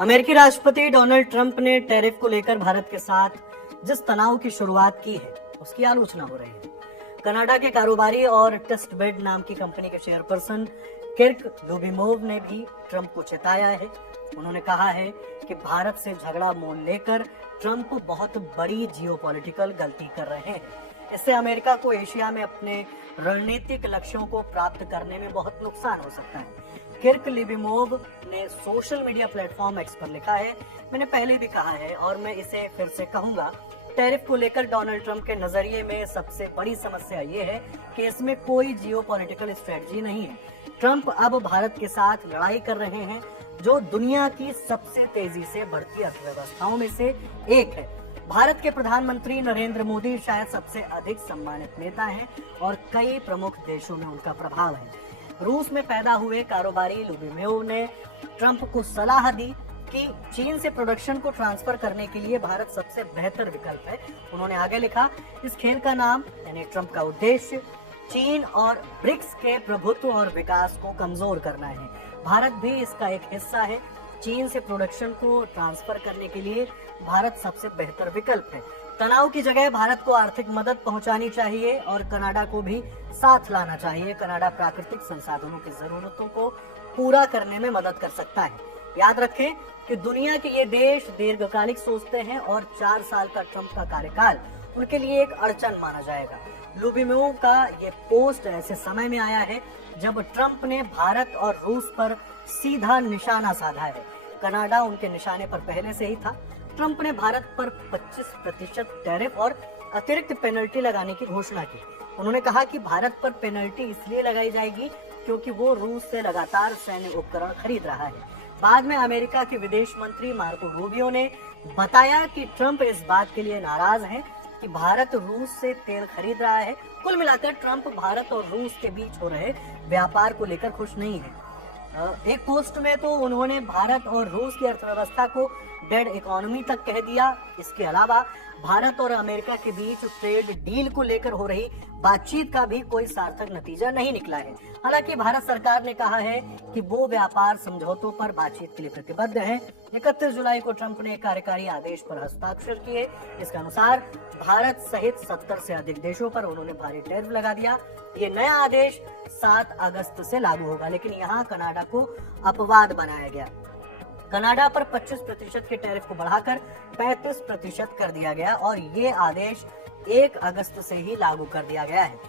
अमेरिकी राष्ट्रपति Donald Trump ने टैरिफ को लेकर भारत के साथ जिस तनाव की शुरुआत की है उसकी आलोचना हो रही है। कनाडा के कारोबारी और टेस्टबेड नाम की कंपनी के चेयरपर्सन किर्क लुबिमोव ने भी ट्रंप को चेताया है। उन्होंने कहा है कि भारत से झगड़ा मोल लेकर ट्रंप बहुत बड़ी जियोपॉलिटिकल गलती कर रहे हैं। इससे अमेरिका को एशिया में अपने रणनीतिक लक्ष्यों को प्राप्त करने में बहुत नुकसान हो सकता है। किर्क लिबिमोव ने सोशल मीडिया प्लेटफॉर्म एक्स पर लिखा है, मैंने पहले भी कहा है और मैं इसे फिर से कहूंगा, टैरिफ को लेकर डोनाल्ड ट्रंप के नजरिए में सबसे बड़ी समस्या ये है कि इसमें कोई जियोपॉलिटिकल स्ट्रेटजी नहीं है। ट्रंप अब भारत के साथ लड़ाई कर रहे हैं जो दुनिया की सबसे तेजी से बढ़ती अर्थव्यवस्थाओं में से एक है। भारत के प्रधानमंत्री नरेंद्र मोदी शायद सबसे अधिक सम्मानित नेता हैं और कई प्रमुख देशों में उनका प्रभाव है। रूस में पैदा हुए कारोबारी लुबिमोव ने ट्रंप को सलाह दी कि चीन से प्रोडक्शन को ट्रांसफर करने के लिए भारत सबसे बेहतर विकल्प है। उन्होंने आगे लिखा, इस खेल का नाम यानी ट्रंप का उद्देश्य चीन और ब्रिक्स के प्रभुत्व और विकास को कमजोर करना है। भारत भी इसका एक हिस्सा है। चीन से प्रोडक्शन को ट्रांसफर करने के लिए भारत सबसे बेहतर विकल्प है। तनाव की जगह भारत को आर्थिक मदद पहुंचानी चाहिए और कनाडा को भी साथ लाना चाहिए। कनाडा प्राकृतिक संसाधनों की जरूरतों को पूरा करने में मदद कर सकता है। याद रखें कि दुनिया के ये देश दीर्घकालिक सोचते हैं और 4 साल का ट्रंप का कार्यकाल उनके लिए एक अड़चन माना जाएगा। लुबिमोव का ये पोस्ट ऐसे समय में आया है जब ट्रंप ने भारत और रूस पर सीधा निशाना साधा है। कनाडा उनके निशाने पर पहले से ही था। ट्रंप ने भारत पर 25% टैरिफ और अतिरिक्त पेनल्टी लगाने की घोषणा की। उन्होंने कहा कि भारत पर पेनल्टी इसलिए लगाई जाएगी क्योंकि वो रूस से लगातार सैन्य उपकरण खरीद रहा है। बाद में अमेरिका के विदेश मंत्री मार्को रूबियो ने बताया कि ट्रंप इस बात के लिए नाराज हैं कि भारत रूस से तेल खरीद रहा है। कुल मिलाकर ट्रंप भारत और रूस के बीच हो रहे व्यापार को लेकर खुश नहीं है। एक पोस्ट में तो उन्होंने भारत और रूस की अर्थव्यवस्था को डेड इकोनॉमी तक कह दिया। इसके अलावा भारत और अमेरिका के बीच ट्रेड डील को लेकर हो रही बातचीत का भी कोई सार्थक नतीजा नहीं निकला है। हालांकि भारत सरकार ने कहा है कि वो व्यापार समझौतों पर बातचीत के लिए प्रतिबद्ध है। 31 जुलाई को ट्रंप ने एक कार्यकारी आदेश पर हस्ताक्षर किए। इसके अनुसार भारत सहित 70 से अधिक देशों पर उन्होंने भारी टैरिफ लगा दिया। ये नया आदेश 7 अगस्त से लागू होगा, लेकिन यहाँ कनाडा को अपवाद बनाया गया। कनाडा पर 25% के टैरिफ को बढ़ाकर 35% कर दिया गया और ये आदेश 1 अगस्त से ही लागू कर दिया गया है।